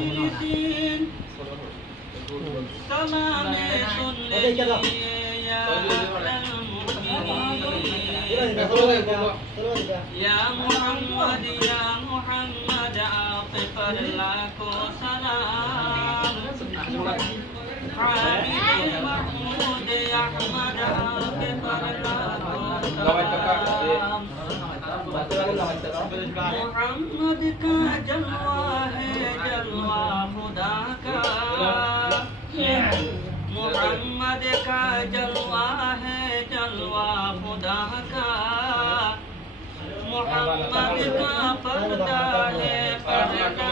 الفائزين تمام سنتي يا يا محمد أغفر لك سلام حبيب محمود أحمد أغفر لك سلام محمد का जलवा है जलवा खुदा का मोहम्मद का जलवा है जलवा खुदा का मोहम्मद का पर्दा है पर्दा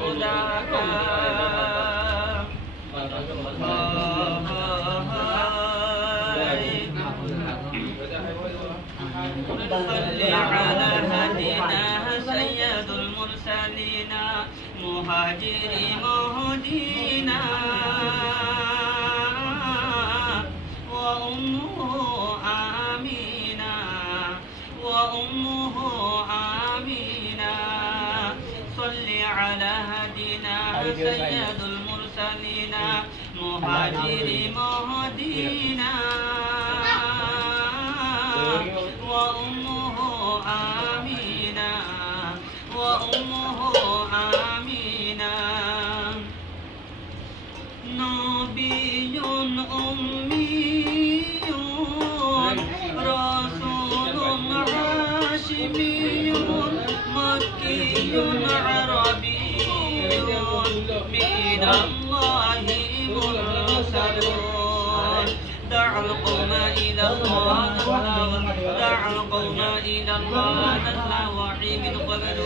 खुदा का सैयदुल मुरसलीन मुहाजिरी मोहदीना व उम्मुहु आमीना व उम्मुहु आमीना सल्ली अला हदीना सैयदुल मुरसलीन मुहाजिरी मोहदीना व उम्मुहु आमीना व उम्मुहु आमीना नबियुन उम्मियुन रसूलुन हाशिमियुन मक्कियुन अरबियुन मिनल्लाहि मुरसलून دعا القوم إلى الله دعا القوم إلى الله وحي من قبل